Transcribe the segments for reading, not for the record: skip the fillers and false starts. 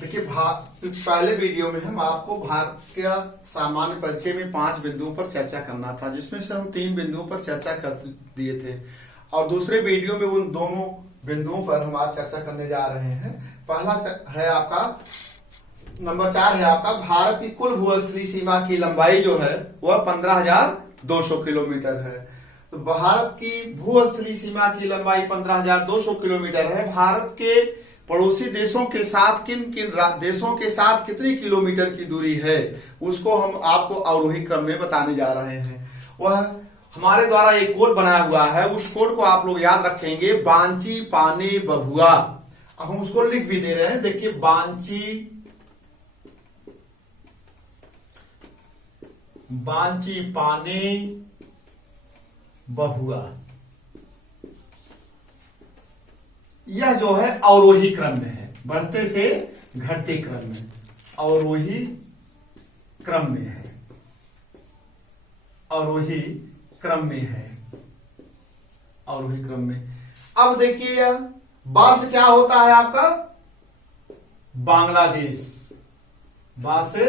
देखिए पहले वीडियो में हम आपको भारत का सामान्य परिचय में 5 बिंदुओं पर चर्चा करना था, जिसमें से हम 3 बिंदुओं पर चर्चा कर दिए थे और दूसरे वीडियो में उन दोनों बिंदुओं पर हम आज चर्चा करने जा रहे हैं। पहला है आपका नंबर 4 है आपका भारत की कुल भूस्थलीय सीमा की लंबाई जो है वह 15,200 किलोमीटर है। तो भारत की भूस्थलीय सीमा की लंबाई 15,200 किलोमीटर है। भारत के पड़ोसी देशों के साथ किन किन देशों के साथ कितनी किलोमीटर की दूरी है उसको हम आपको अवरोही क्रम में बताने जा रहे हैं। वह हमारे द्वारा एक कोड बनाया हुआ है, उस कोड को आप लोग याद रखेंगे, बांची पानी बभुआ। अब हम उसको लिख भी दे रहे हैं, देखिए बांची पानी बभुआ, यह जो है अवरोही क्रम में है, बढ़ते से घटते क्रम में, अवरोही क्रम में है, अवरोही क्रम में है, अवरोही क्रम में। अब देखिए बा से क्या होता है आपका बांग्लादेश, बा से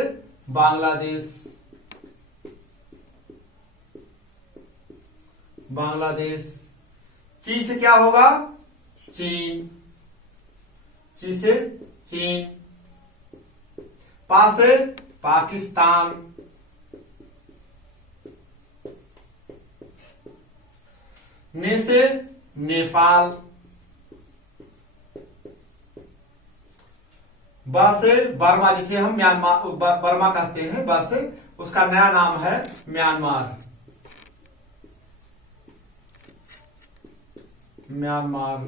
बांग्लादेश, बांग्लादेश। ची से क्या होगा चीन, ची से चीन। पा से पाकिस्तान, ने से नेपाल, बा से बर्मा, जिसे हम म्यांमार बर्मा कहते हैं, बा से उसका नया नाम है म्यांमार, म्यांमार।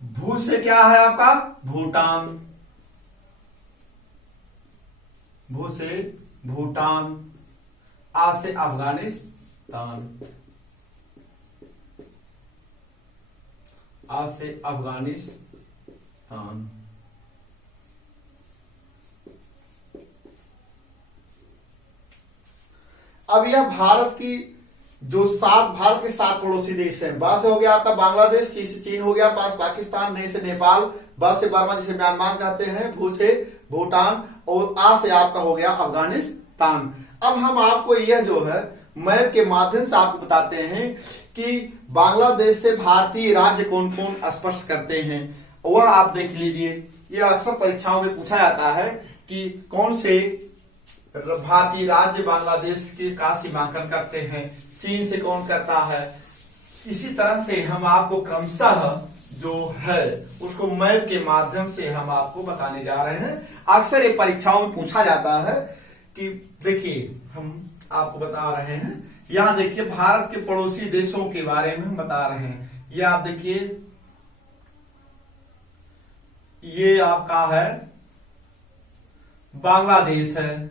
भू से क्या है आपका भूटान, भू से भूटान। आ से अफगानिस्तान, आ से अफगानिस्तान। अब यह भारत के 7 पड़ोसी देश हैं। बा से हो गया आपका बांग्लादेश, ची से चीन हो गया, पास पाकिस्तान, ने से नेपाल, बा से बर्मा जिसे म्यांमार कहते हैं, भू से भूटान और आ से आपका हो गया अफगानिस्तान। अब हम आपको यह जो है मैप के माध्यम से आपको बताते हैं कि बांग्लादेश से भारतीय राज्य कौन कौन स्पर्श करते हैं, वह आप देख लीजिए। यह अक्सर परीक्षाओं में पूछा जाता है कि कौन से भारतीय राज्य बांग्लादेश के का सीमांकन करते हैं, चीन से कौन करता है। इसी तरह से हम आपको क्रमशः जो है उसको मैप के माध्यम से हम आपको बताने जा रहे हैं। अक्सर ये परीक्षाओं में पूछा जाता है कि देखिए हम आपको बता रहे हैं, यहां देखिए भारत के पड़ोसी देशों के बारे में हम बता रहे हैं। ये आप देखिए, ये आपका है बांग्लादेश है,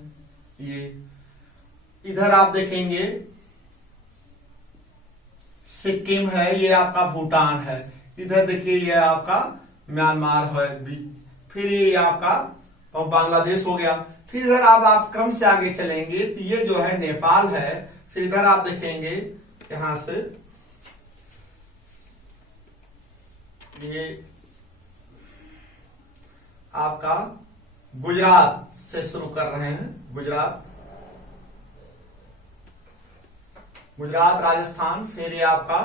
ये इधर आप देखेंगे सिक्किम है, ये आपका भूटान है, इधर देखिए ये आपका म्यांमार है, फिर ये आपका बांग्लादेश हो गया। फिर इधर आप क्रम से आगे चलेंगे तो ये जो है नेपाल है, फिर इधर आप देखेंगे यहां से ये आपका गुजरात से शुरू कर रहे हैं, गुजरात, राजस्थान, फिर ये आपका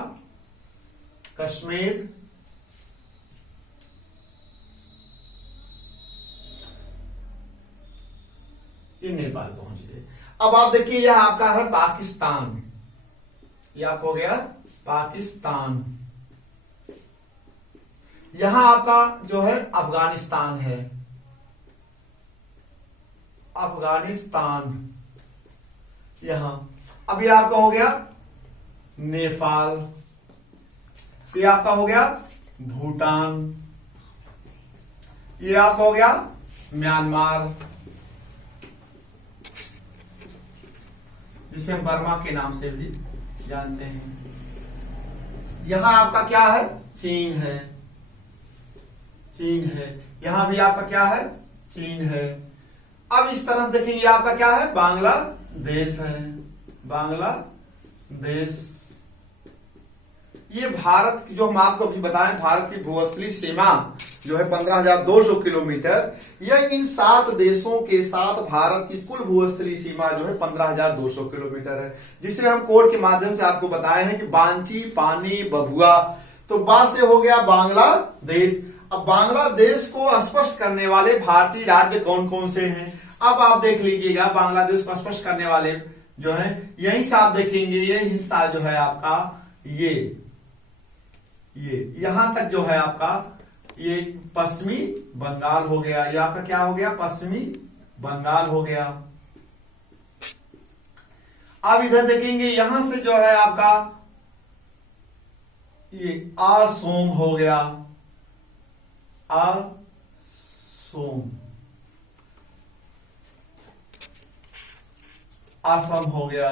कश्मीर, ये नेपाल पहुंच गए। अब आप देखिए यह आपका है पाकिस्तान, यह आपको हो गया पाकिस्तान। यहां आपका जो है अफगानिस्तान है, अफगानिस्तान यहां। अब ये आपका हो गया नेपाल, ये आपका हो गया भूटान, ये आपका हो गया म्यांमार, जिसे हम बर्मा के नाम से भी जानते हैं। यहां आपका क्या है चीन है, चीन है। यहां भी आपका क्या है चीन है। अब इस तरह से देखेंगे आपका क्या है बांग्लादेश है, बांग्लादेश। ये भारत की, जो हम आपको अभी बताएं, भारत की भूस्थलीय सीमा जो है 15,200 किलोमीटर, यह इन 7 देशों के साथ भारत की कुल भूस्थलीय सीमा जो है 15,200 किलोमीटर है, जिसे हम कोड के माध्यम से आपको बताए हैं कि बांची, पानी, बभुआ। तो बा से हो गया बांग्लादेश। अब बांग्लादेश को स्पर्श करने वाले भारतीय राज्य कौन कौन से हैं, अब आप देख लीजिएगा। बांग्लादेश को स्पर्श करने वाले जो है, यहीं से आप देखेंगे, ये हिस्सा जो है आपका, ये यहां तक जो है आपका, ये पश्चिमी बंगाल हो गया। ये आपका क्या हो गया, पश्चिमी बंगाल हो गया। अब इधर देखेंगे, यहां से जो है आपका ये असोम हो गया, असोम, असम हो गया।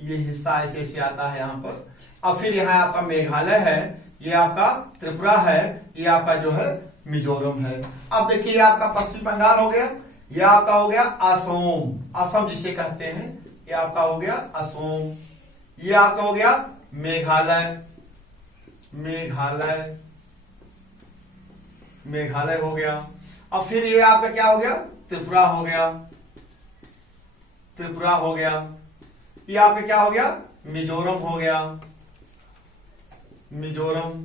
ये हिस्सा ऐसे ऐसे आता है यहां पर। अब फिर यहां आपका मेघालय है, ये आपका त्रिपुरा है, ये आपका जो है मिजोरम है। अब देखिए, ये आपका पश्चिम बंगाल हो गया, ये आपका हो गया असोम, असम जिसे कहते हैं, ये आपका हो गया असोम। ये आपका हो गया मेघालय, मेघालय, मेघालय हो गया। अब फिर ये आपका क्या हो गया, त्रिपुरा हो गया, त्रिपुरा हो गया। ये आपका क्या हो गया, मिजोरम हो गया, मिजोरम।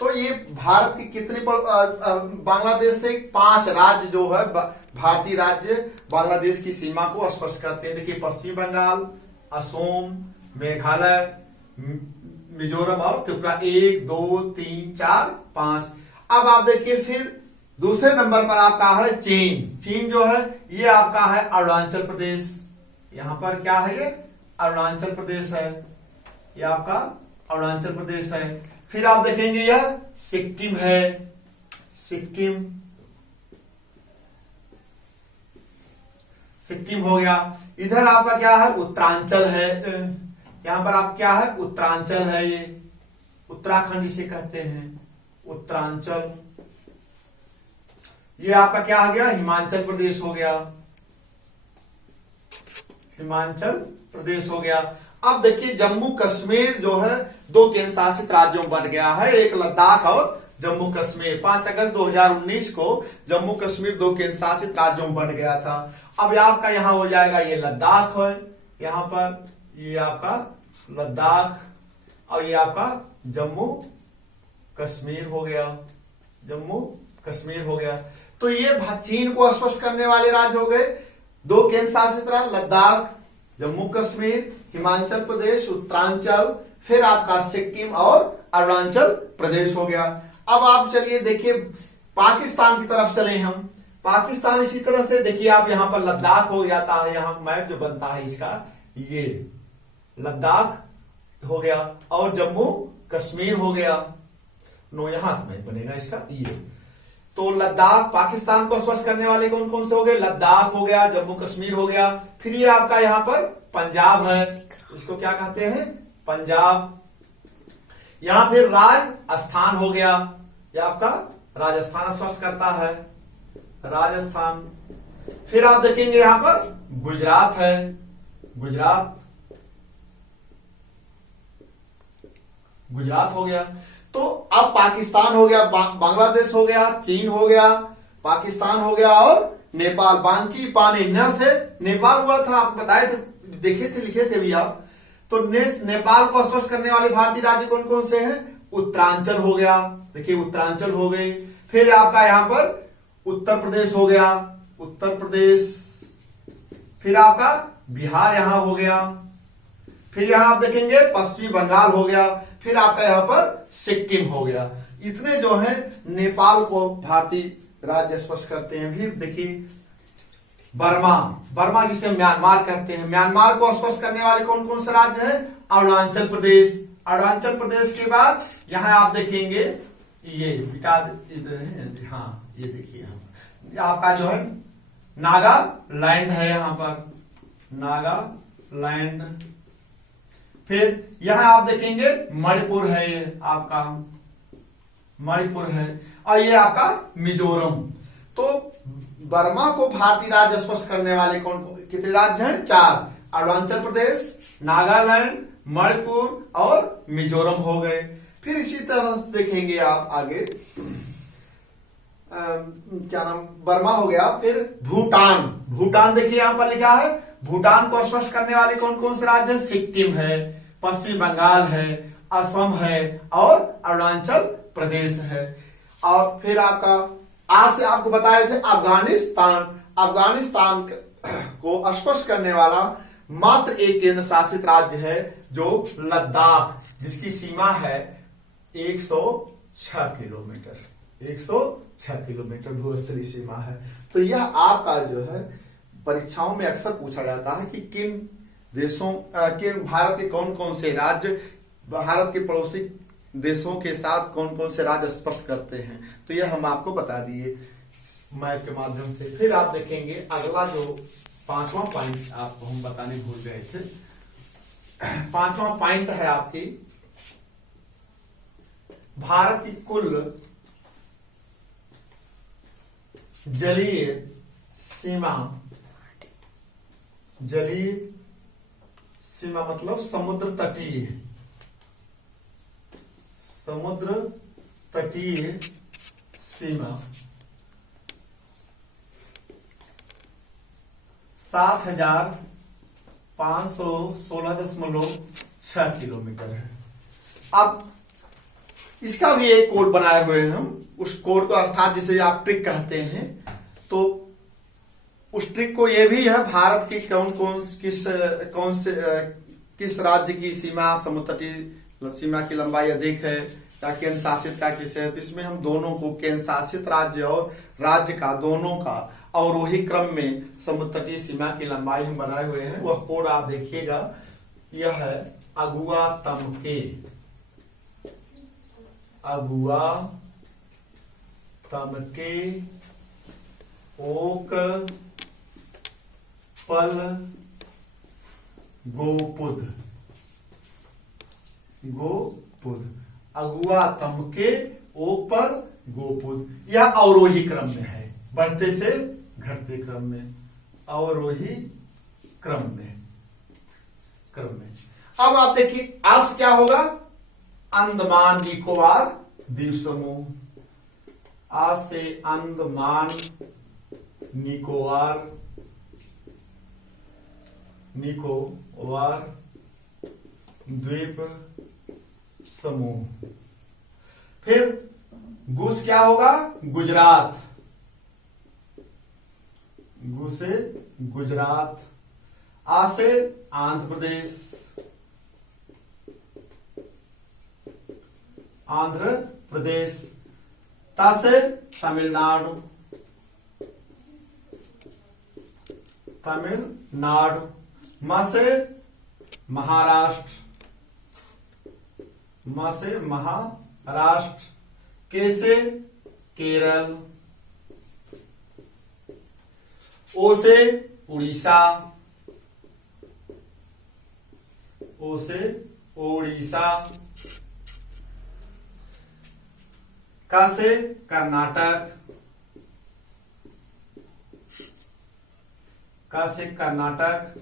तो ये भारत की कितने बांग्लादेश से 5 राज्य जो है, भारतीय राज्य बांग्लादेश की सीमा को स्पर्श करते हैं। देखिए, पश्चिम बंगाल, असोम, मेघालय, मिजोरम और त्रिपुरा। 1 2 3 4 5। अब आप देखिए, फिर दूसरे नंबर पर आपका है चीन। चीन जो है, ये आपका है अरुणाचल प्रदेश। यहां पर क्या है, ये अरुणाचल प्रदेश है, ये आपका अरुणाचल प्रदेश है। फिर आप देखेंगे, यह सिक्किम है, सिक्किम, सिक्किम हो गया। इधर आपका क्या है, उत्तरांचल है, यहां पर आप क्या है, उत्तरांचल है, ये उत्तराखंड इसे कहते हैं, उत्तरांचल। ये आपका क्या हो गया, हिमाचल प्रदेश हो गया, हिमाचल प्रदेश हो गया। अब देखिए, जम्मू कश्मीर जो है 2 केंद्र शासित राज्यों में बंट गया है, एक लद्दाख और जम्मू कश्मीर। 5 अगस्त 2019 को जम्मू कश्मीर 2 केंद्र शासित राज्यों में बंट गया था। अब आपका यहां हो जाएगा, ये लद्दाख है, यहां पर ये आपका लद्दाख, और ये आपका जम्मू कश्मीर हो गया, जम्मू कश्मीर हो गया। तो ये चीन को स्पर्श करने वाले राज्य हो गए, 2 केंद्र शासित राज्य, लद्दाख, जम्मू कश्मीर, हिमाचल प्रदेश, उत्तरांचल, फिर आपका सिक्किम और अरुणाचल प्रदेश हो गया। अब आप चलिए देखिए, पाकिस्तान की तरफ चले हम। पाकिस्तान इसी तरह से देखिए, आप यहां पर लद्दाख हो जाता है, यहां मैप जो बनता है इसका, ये लद्दाख हो गया और जम्मू कश्मीर हो गया। नो, यहां से मैप बनेगा इसका, ये। तो लद्दाख, पाकिस्तान को स्पर्श करने वाले कौन कौन से हो गए, लद्दाख हो गया, जम्मू कश्मीर हो गया। फिर ये आपका यहां पर पंजाब है, इसको क्या कहते हैं, पंजाब। यहां फिर राजस्थान हो गया, ये आपका राजस्थान स्पर्श करता है, राजस्थान। फिर आप देखेंगे यहां पर गुजरात है, गुजरात, गुजरात हो गया। तो अब पाकिस्तान हो गया, बांग्लादेश हो गया, चीन हो गया, पाकिस्तान हो गया और नेपाल। बांची पानी न से नेपाल हुआ था, आप बताए थे, देखे थे, लिखे थे भी आप। तो नेपाल को स्पर्श करने वाले भारतीय राज्य कौन कौन से हैं, उत्तरांचल हो गया, देखिए उत्तरांचल हो गई। फिर आपका यहां पर उत्तर प्रदेश हो गया, उत्तर प्रदेश। फिर आपका बिहार यहां हो गया। फिर यहां आप देखेंगे पश्चिमी बंगाल हो गया। फिर आपका यहां पर सिक्किम हो गया। इतने जो है नेपाल को भारतीय राज्य स्पर्श करते हैं। फिर देखिए बर्मा, बर्मा जिसे म्यांमार कहते हैं, म्यांमार को स्पर्श करने वाले कौन कौन से राज्य हैं, अरुणाचल प्रदेश। अरुणाचल प्रदेश के बाद यहां आप देखेंगे ये इधर, हाँ ये देखिए आपका जो है नागालैंड है, यहां पर नागालैंड। फिर यहां आप देखेंगे मणिपुर है, ये आपका मणिपुर है, और ये आपका मिजोरम। तो बर्मा को भारतीय राज्य स्पर्श करने वाले कौन कितने राज्य हैं, 4, अरुणाचल प्रदेश, नागालैंड, मणिपुर और मिजोरम हो गए। फिर इसी तरह से देखेंगे आप आगे, क्या नाम, बर्मा हो गया। फिर भूटान, भूटान देखिए यहां पर लिखा है, भूटान को स्पर्श करने वाले कौन कौन से राज्य? सिक्किम है, पश्चिम बंगाल है, असम है और अरुणाचल प्रदेश है। और फिर आपका आज से आपको बताए थे अफगानिस्तान, अफगानिस्तान को स्पर्श करने वाला मात्र एक केंद्र शासित राज्य है जो लद्दाख, जिसकी सीमा है 106 किलोमीटर, 106 किलोमीटर भूस्तरीय सीमा है। तो यह आपका जो है परीक्षाओं में अक्सर पूछा जाता है कि किन देशों किन भारत के कौन कौन से राज्य भारत के पड़ोसी देशों के साथ कौन कौन से राज्य स्पर्श करते हैं, तो यह हम आपको बता दिए मैप के माध्यम से। फिर आप देखेंगे अगला जो 5वां पॉइंट आपको हम बताने भूल गए थे, 5वां पॉइंट है आपकी भारत की कुल जलीय सीमा, जलीय सीमा मतलब समुद्र तटीय, समुद्र तटीय सीमा 7516.6 किलोमीटर है। अब इसका भी एक कोड बनाए हुए हैं हम, उस कोड को अर्थात जिसे आप ट्रिक कहते हैं, तो उस ट्रिक को ये भी है भारत की किस राज्य की सीमा समुद्र तटीय सीमा की लंबाई अधिक है या केंद्र शासित का किसे है। तो इसमें हम दोनों को केंद्र शासित राज्य और राज्य का दोनों का अवरोही क्रम में समुद्र तटीय सीमा की लंबाई हम बनाए हुए हैं। वह कोड आप देखिएगा, यह है अगुआ तमके, अगुआ तमके ओक पल गोपुद, गोपुद, अगुआ तमके ओपर गोपुद। यह अवरोही क्रम में है, बढ़ते से घटते क्रम में, अवरोही क्रम में। अब आप देखिए आज से क्या होगा, अंडमान निकोबार द्वीप समूह, आज से अंडमान निकोबार द्वीप समूह। फिर गुस क्या होगा, गुजरात, गु से गुजरात, आ से आंध्र प्रदेश, आंध्र प्रदेश, ता से तमिलनाडु, तमिलनाडु, म से महाराष्ट्र, म से महाराष्ट्र, के से केरल, ओ से उड़ीसा, ओ से ओडिशा, का से कर्नाटक, का से कर्नाटक,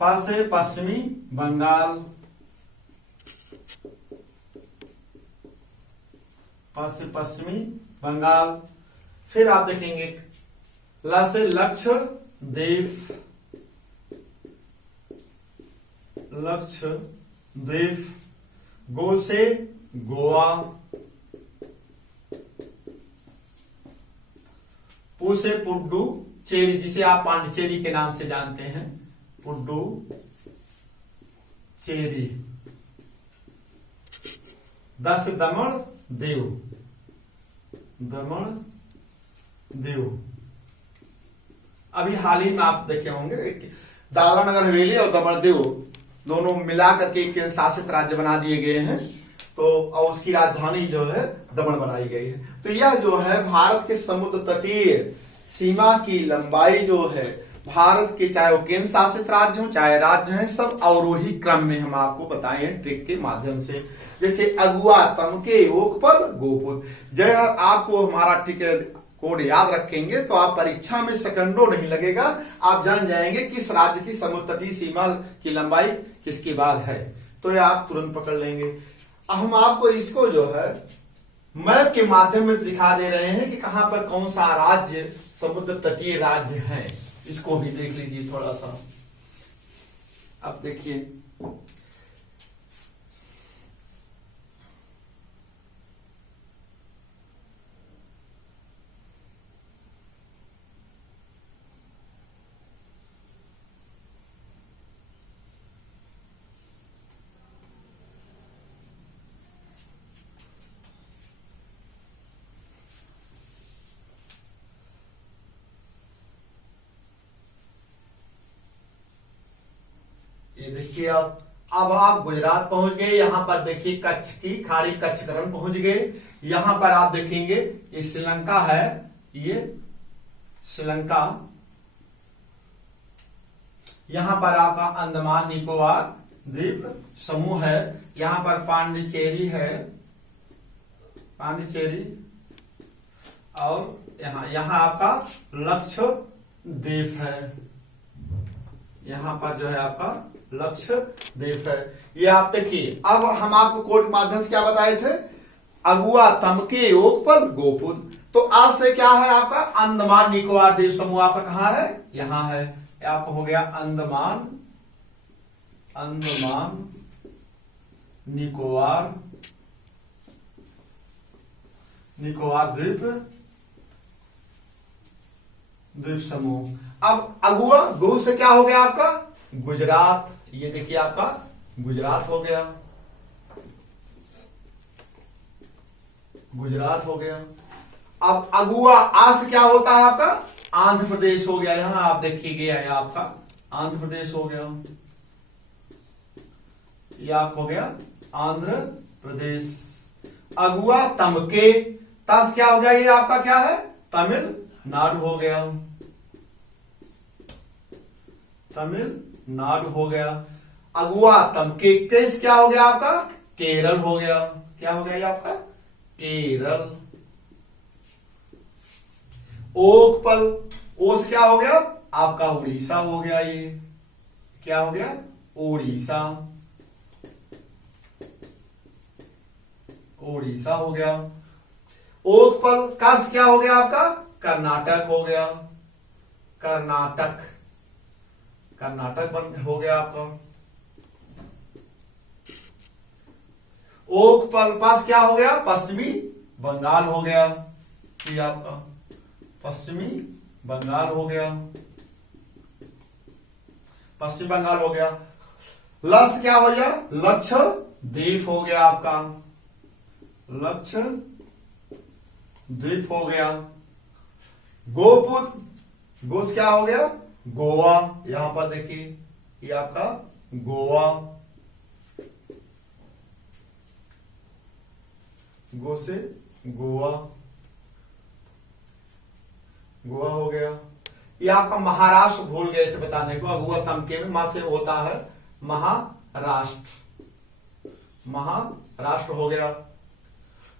पा से पश्चिमी बंगाल, पा से पश्चिमी बंगाल। फिर आप देखेंगे ल से लक्षद्वीप, लक्षद्वीप, गो से गोवा, पु से पुडुचेरी, जिसे आप पांडिचेरी के नाम से जानते हैं, पुडुचेरी, द से दमन दीव, दमन दीव। अभी हाल ही में आप देखे होंगे दादरा नगर हवेली और दमन दीव दोनों मिला करके केंद्र शासित राज्य बना दिए गए हैं, तो और उसकी राजधानी जो है दमन बनाई गई है। तो यह जो है भारत के समुद्र तटीय सीमा की लंबाई जो है भारत के, चाहे वो केंद्र शासित राज्य हो चाहे राज्य हैं, सब अवरोही क्रम में हम आपको बताए हैं ट्रिक के माध्यम से। जैसे अगुआ तमके ओक पर गोपुद, जय आपको हमारा ट्रिक कोड याद रखेंगे तो आप परीक्षा में सेकंडों नहीं लगेगा, आप जान जाएंगे किस राज्य की समुद्र तटीय सीमा की लंबाई किसके बाद है, तो ये आप तुरंत पकड़ लेंगे। हम आपको इसको जो है मैप के माध्यम में दिखा दे रहे हैं कि कहां पर कौन सा राज्य समुद्र तटीय राज्य है, इसको भी देख लीजिए थोड़ा सा। अब देखिए ये देखिए अब आप गुजरात पहुंच गए। यहां पर देखिए कच्छ की खाड़ी कच्छकरण पहुंच गए। यहां पर आप देखेंगे ये श्रीलंका है, ये श्रीलंका। यहां पर आपका अंडमान निकोबार द्वीप समूह है। यहां पर पांडिचेरी है, पांडिचेरी। और यहां आपका लक्षद्वीप है, यहां पर जो है आपका लक्षद्वीप है। ये आप देखिए, अब हम आपको कोड के माध्यम से क्या बताए थे, अगुआ, तमके, ओकपल, गोपुद। तो आज से क्या है आपका अंडमान निकोबार द्वीप समूह आपका कहां है, यहां है। आपको हो गया अंडमान निकोबार द्वीप समूह। अब अगुआ गो से क्या हो गया आपका गुजरात, ये देखिए आपका गुजरात हो गया, गुजरात हो गया। अब अगुआ आ से क्या होता है आपका आंध्र प्रदेश हो गया। यहां आप देखिए है आपका आंध्र प्रदेश हो गया, ये आप हो गया आंध्र प्रदेश। अगुआ तमके, तस क्या हो गया, ये आपका क्या है तमिलनाडु हो गया, तमिलनाडु हो गया। अगुआ तमके केस क्या हो गया आपका केरल हो गया, क्या हो गया ये आपका केरल। ओकपल, ओस क्या हो गया आपका उड़ीसा हो गया, ये क्या हो गया उड़ीसा, उड़ीसा हो गया। ओकपल कस क्या हो गया आपका कर्नाटक हो गया, कर्नाटक, कर्नाटक बन हो गया आपका। ओकपल पास क्या हो गया पश्चिमी बंगाल हो गया, ये आपका पश्चिमी बंगाल हो गया, पश्चिम बंगाल हो गया। लक्ष्य क्या हो गया लक्षद्वीप हो गया आपका, लक्षद्वीप हो गया। गोपुद, गोस क्या हो गया गोवा, यहां पर देखिए ये आपका गोवा, गो से गोवा, गोवा हो गया। ये आपका महाराष्ट्र भूल गए थे बताने को, अगुआ तमके में मां से होता है महाराष्ट्र, महाराष्ट्र हो गया।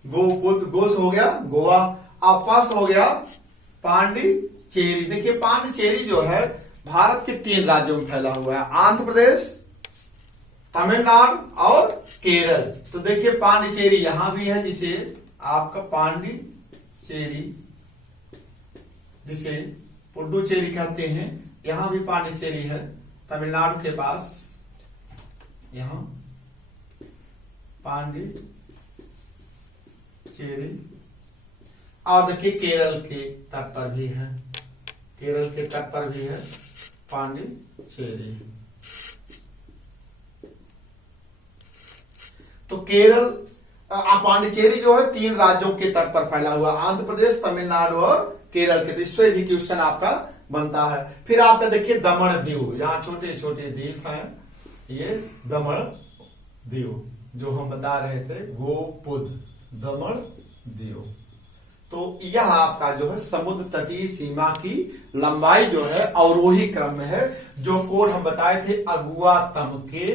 गोपुद, गोस हो गया गोवा। आपस हो गया पांडिचेरी। देखिए पांडिचेरी जो है भारत के 3 राज्यों में फैला हुआ है, आंध्र प्रदेश, तमिलनाडु और केरल। तो देखिए पांडिचेरी यहां भी है, जिसे आपका पांडिचेरी, जिसे पुडुचेरी कहते हैं, यहां भी पांडिचेरी है तमिलनाडु के पास, यहां पांडिचेरी। और देखिए केरल के तट पर भी है, केरल के तट पर भी है पांडिचेरी। तो केरल पांडिचेरी जो है 3 राज्यों के तट पर फैला हुआ, आंध्र प्रदेश, तमिलनाडु और केरल के। तो इस पे भी क्वेश्चन आपका बनता है। फिर आपका देखिए दमन दीव, यहाँ छोटे छोटे द्वीप हैं, ये दमन दीव जो हम बता रहे थे, गोपुद, दमन दीव। तो यह आपका जो है समुद्र तटीय सीमा की लंबाई जो है अवरोही क्रम में है। जो कोड हम बताए थे अगुआ तमके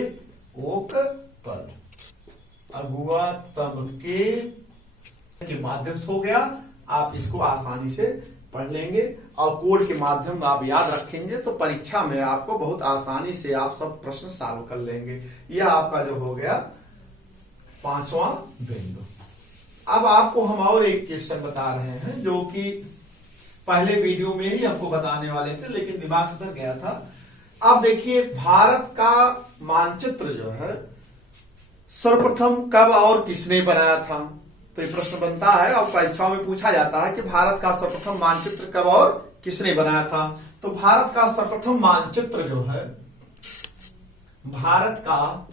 ओकपल, अगुआ तमके के माध्यम से हो गया आप इसको आसानी से पढ़ लेंगे और कोड के माध्यम में आप याद रखेंगे तो परीक्षा में आपको बहुत आसानी से आप सब प्रश्न सॉल्व कर लेंगे। यह आपका जो हो गया 5वां बिंदु। अब आपको हम और एक क्वेश्चन बता रहे हैं जो कि पहले वीडियो में ही आपको बताने वाले थे लेकिन दिमाग से उतर गया था। अब देखिए, भारत का मानचित्र जो है सर्वप्रथम कब और किसने बनाया था? तो ये प्रश्न बनता है और परीक्षाओं में पूछा जाता है कि भारत का सर्वप्रथम मानचित्र कब और किसने बनाया था। तो भारत का सर्वप्रथम मानचित्र जो है, भारत का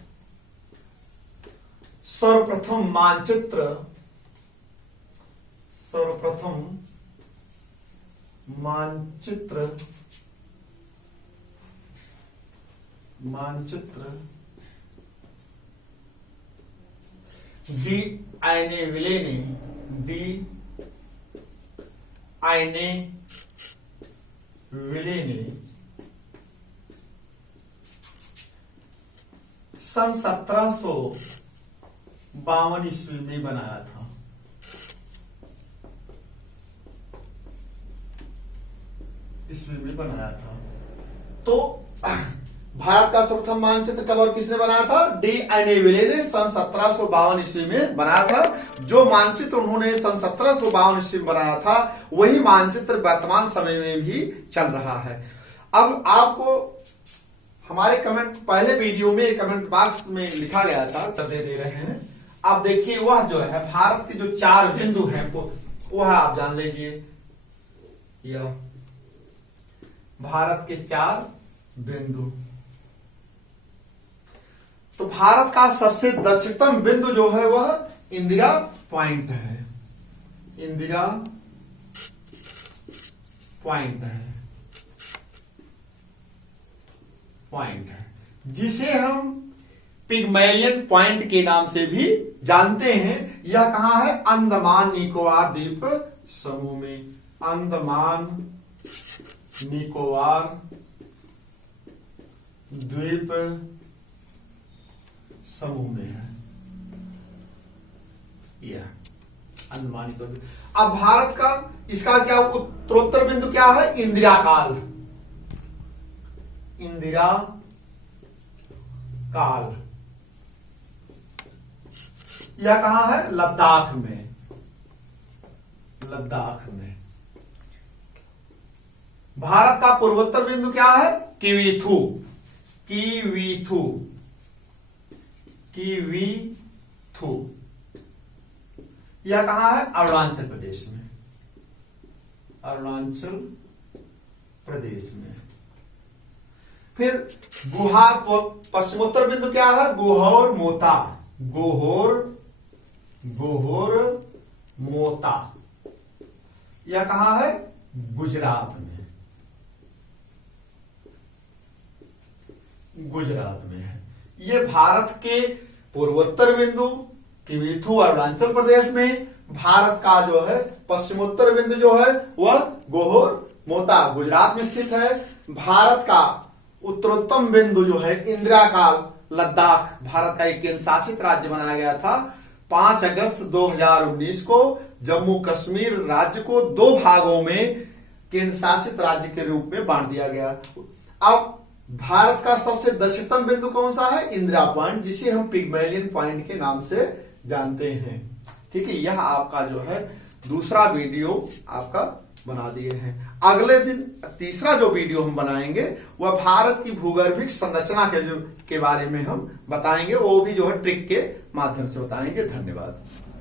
सर्वप्रथम मानचित्र डी आइने विले ने सन 1752 ईस्वी में बनाया था। तो भारत का सर्वप्रथम मानचित्र कब और किसने बनाया था? डी आइने विले ने सन 1752 ईस्वी में बनाया था। जो मानचित्र उन्होंने सन 1752 ईस्वी में बनाया था वही मानचित्र वर्तमान समय में भी चल रहा है। अब आपको हमारे कमेंट, पहले वीडियो में कमेंट बॉक्स में लिखा गया था, उत्तर दे रहे हैं। आप देखिए, वह जो है भारत के जो 4 बिंदु हैं वह आप जान लीजिए। यह भारत के 4 बिंदु। तो भारत का सबसे दक्षिणतम बिंदु जो है वह इंदिरा पॉइंट है। इंदिरा पॉइंट है जिसे हम पिग्मेलियन पॉइंट के नाम से भी जानते हैं। यह कहां है? अंडमान निकोबार द्वीप समूह में। अंडमान निकोबार द्वीप समूह में है यह अंडमान निकोबार। अब भारत का इसका क्या उत्तरोत्तर बिंदु क्या है? इंदिरा काल। इंदिरा काल यह कहां है? लद्दाख में। भारत का पूर्वोत्तर बिंदु क्या है? किवीथू। यह कहां है? अरुणाचल प्रदेश में। फिर गुहार पश्चिमोत्तर बिंदु क्या है? गोहर मोता। यह कहां है? गुजरात में है। ये भारत के पूर्वोत्तर बिंदु किवीथू अरुणाचल प्रदेश में। भारत का जो है पश्चिमोत्तर बिंदु जो है वह गोहर मोता गुजरात में स्थित है। भारत का उत्तरोत्तम बिंदु जो है इंदिरा काल लद्दाख, भारत का एक केंद्र शासित राज्य बनाया गया था 5 अगस्त 2019 को। जम्मू कश्मीर राज्य को 2 भागों में केंद्र शासित राज्य के रूप में बांट दिया गया। अब भारत का सबसे दक्षिणतम बिंदु कौन सा है? इंदिरा पॉइंट, जिसे हम पिग्मेलियन पॉइंट के नाम से जानते हैं। ठीक है, यह आपका जो है दूसरा वीडियो आपका बना दिए हैं। अगले दिन तीसरा जो वीडियो हम बनाएंगे वह भारत की भूगर्भिक संरचना के बारे में हम बताएंगे। वो भी जो है ट्रिक के माध्यम से बताएंगे। धन्यवाद।